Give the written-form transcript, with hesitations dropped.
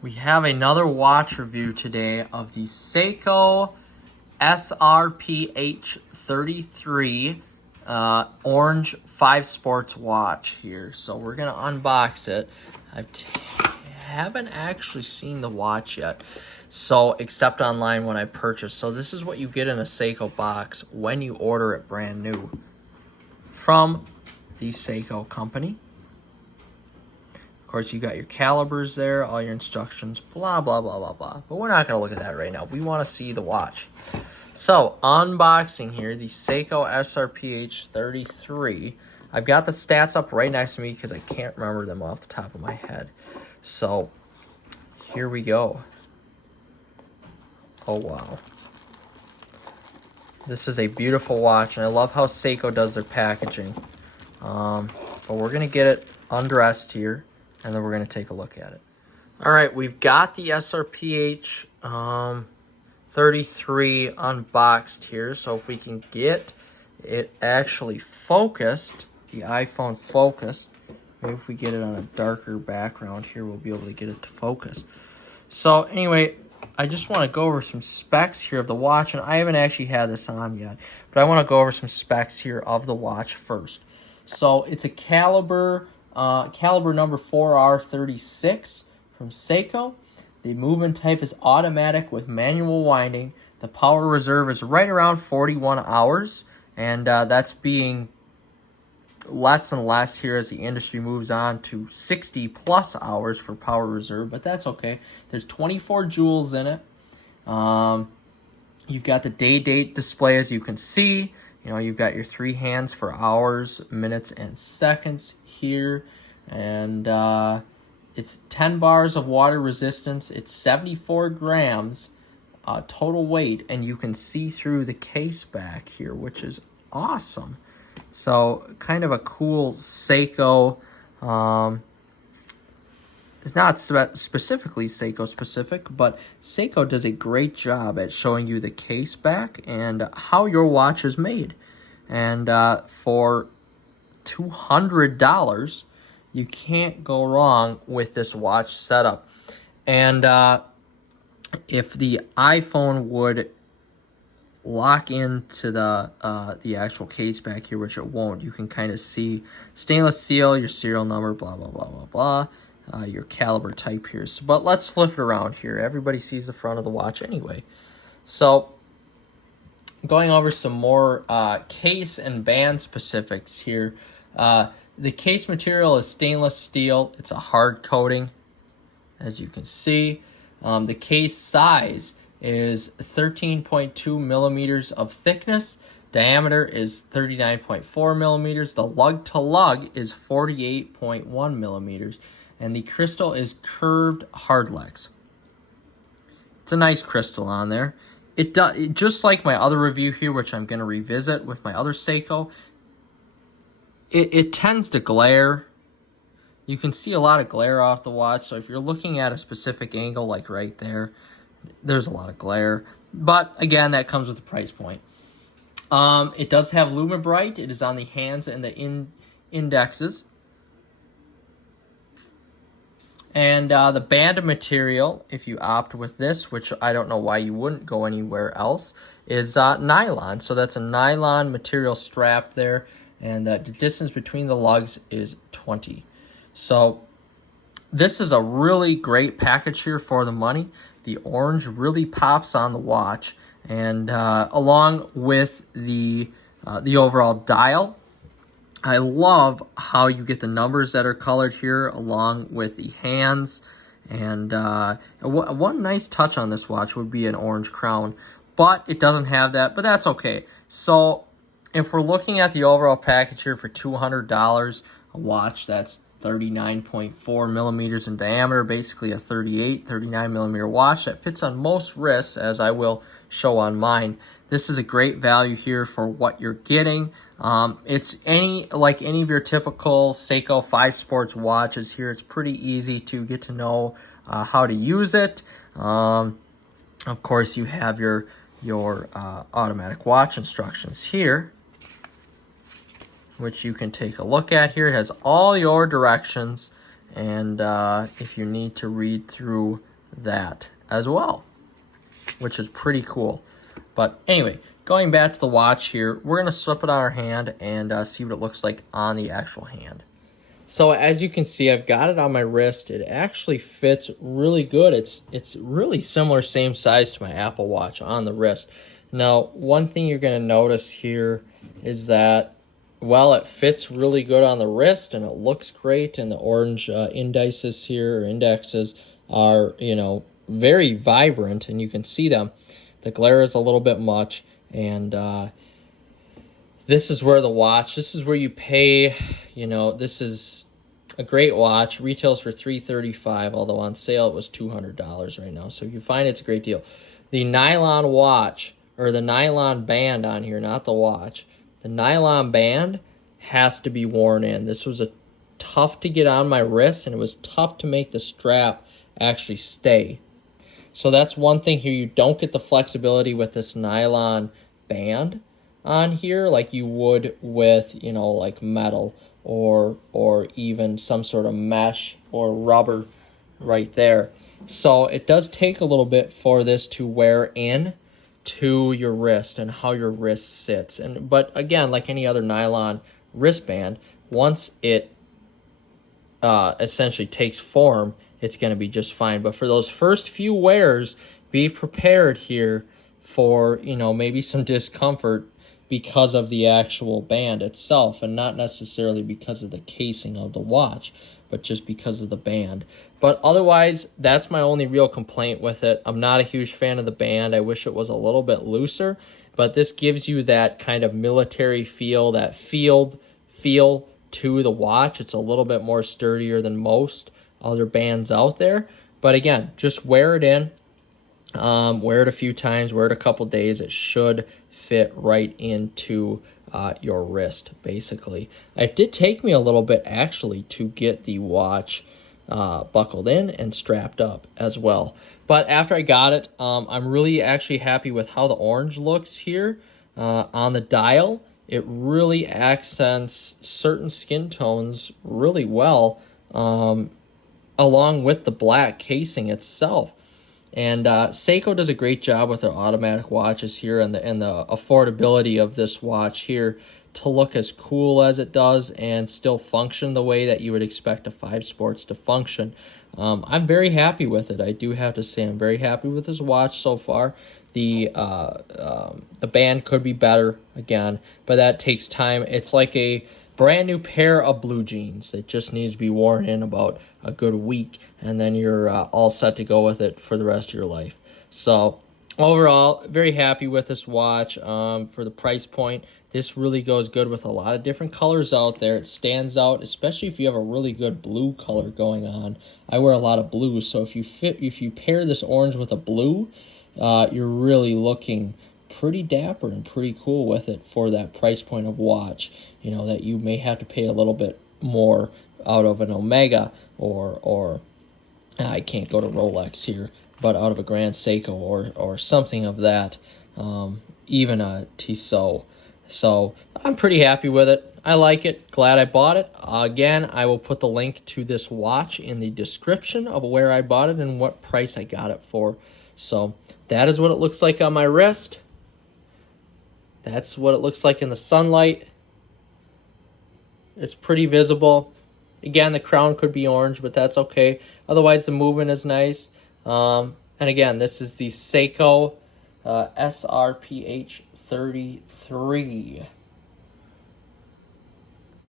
We have another watch review today of the Seiko SRPH33 orange 5 sports watch here. So we're going to unbox it. I haven't actually seen the watch yet, so except online when I purchased. So this is what you get in a Seiko box when you order it brand new from the Seiko company. Of course, you got your calibers there, all your instructions, blah, blah, blah, blah, blah. But we're not going to look at that right now. We want to see the watch. So, unboxing here, the Seiko SRPH33. I've got the stats up right next to me because I can't remember them off the top of my head. So, here we go. Oh, wow. This is a beautiful watch, and I love how Seiko does their packaging. But we're going to get it undressed here, and then we're going to take a look at it. All right, we've got the SRPH 33 unboxed here. So if we can get it actually focused, the iPhone focused, maybe if we get it on a darker background here, we'll be able to get it to focus. So anyway, I just want to go over some specs here of the watch, and I haven't actually had this on yet, but I want to go over some specs here of the watch first. So it's a caliber number 4R36 from Seiko. The movement type is automatic with manual winding. The power reserve is right around 41 hours, and that's being less and less here as the industry moves on to 60 plus hours for power reserve, but that's okay. There's 24 joules in it. You've got the day-date display, as you can see. You know, you've got your 3 hands for hours, minutes, and seconds here. And it's 10 bars of water resistance. It's 74 grams total weight. And you can see through the case back here, which is awesome. So kind of a cool Seiko. It's not specifically Seiko specific, but Seiko does a great job at showing you the case back and how your watch is made. And for $200, you can't go wrong with this watch setup. And if the iPhone would lock into the actual case back here, which it won't, you can kind of see stainless steel, your serial number, blah, blah, blah, blah, blah. Your caliber type here. So, but let's flip it around here. Everybody sees the front of the watch anyway. So going over some more case and band specifics here. The case material is stainless steel. It's a hard coating, as you can see. The case size is 13.2 millimeters of thickness. Diameter is 39.4 millimeters. The lug to lug is 48.1 millimeters. And the crystal is curved hard legs. It's a nice crystal on there. It just like my other review here, which I'm going to revisit with my other Seiko. It tends to glare. You can see a lot of glare off the watch. So if you're looking at a specific angle, like right there, there's a lot of glare. But again, that comes with the price point. It does have Lumibright. It is on the hands and the indexes. And the band material, if you opt with this, which I don't know why you wouldn't go anywhere else, is nylon. So that's a nylon material strap there, and the distance between the lugs is 20. So this is a really great package here for the money. The orange really pops on the watch, and along with the overall dial. I love how you get the numbers that are colored here along with the hands. And one nice touch on this watch would be an orange crown, but it doesn't have that, but that's okay. So if we're looking at the overall package here for $200, a watch that's 39.4 millimeters in diameter, basically a 39 millimeter watch that fits on most wrists, as I will show on mine. This is a great value here for what you're getting. It's like any of your typical Seiko 5 sports watches here. It's pretty easy to get to know how to use it. Of course, you have your automatic watch instructions here, which you can take a look at here. It has all your directions, and if you need to read through that as well, which is pretty cool. But anyway, going back to the watch here, we're going to slip it on our hand and see what it looks like on the actual hand. So as you can see, I've got it on my wrist. It actually fits really good. It's really similar, same size to my Apple Watch on the wrist. Now, one thing you're going to notice here is that while it fits really good on the wrist and it looks great, and the orange indexes here, or indexes, are, you know, very vibrant, and you can see them, the glare is a little bit much, and this is where you pay, you know, this is a great watch. Retails for $335, although on sale it was $200 right now. So you find it's a great deal. The nylon watch, or the nylon band on here, not the watch, the nylon band has to be worn in. This was tough to get on my wrist, and it was tough to make the strap actually stay. So that's one thing here. You don't get the flexibility with this nylon band on here like you would with, you know, like metal or even some sort of mesh or rubber right there. So it does take a little bit for this to wear in to your wrist and how your wrist sits. But again, like any other nylon wristband, once it essentially takes form, it's going to be just fine. But for those first few wears, be prepared here for, you know, maybe some discomfort because of the actual band itself, and not necessarily because of the casing of the watch, but just because of the band. But otherwise, that's my only real complaint with it. I'm not a huge fan of the band. I wish it was a little bit looser, but this gives you that kind of military feel, that feel to the watch. It's a little bit more sturdier than most other bands out there. But again, just wear it in. Wear it a few times, wear it a couple days. It should fit right into your wrist, basically. It did take me a little bit, actually, to get the watch buckled in and strapped up as well. But after I got it, I'm really actually happy with how the orange looks here on the dial. It really accents certain skin tones really well, along with the black casing itself. And Seiko does a great job with their automatic watches here, and the affordability of this watch here to look as cool as it does and still function the way that you would expect a 5 Sports to function. I'm very happy with it. I do have to say I'm very happy with this watch so far. The band could be better, again, but that takes time. It's like a brand new pair of blue jeans that just needs to be worn in about a good week, and then you're all set to go with it for the rest of your life. So overall, very happy with this watch. For the price point, this really goes good with a lot of different colors out there. It stands out, especially if you have a really good blue color going on. I wear a lot of blue, so if you pair this orange with a blue, you're really looking pretty dapper and pretty cool with it for that price point of watch. You know, that you may have to pay a little bit more out of an Omega or I can't go to Rolex here, but out of a Grand Seiko or something of that, even a Tissot. So I'm pretty happy with it. I like it. Glad I bought it. Again, I will put the link to this watch in the description of where I bought it and what price I got it for. So that is what it looks like on my wrist. That's what it looks like in the sunlight. It's pretty visible. Again, the crown could be orange, but that's okay. Otherwise, the movement is nice. And again, this is the Seiko SRPH33.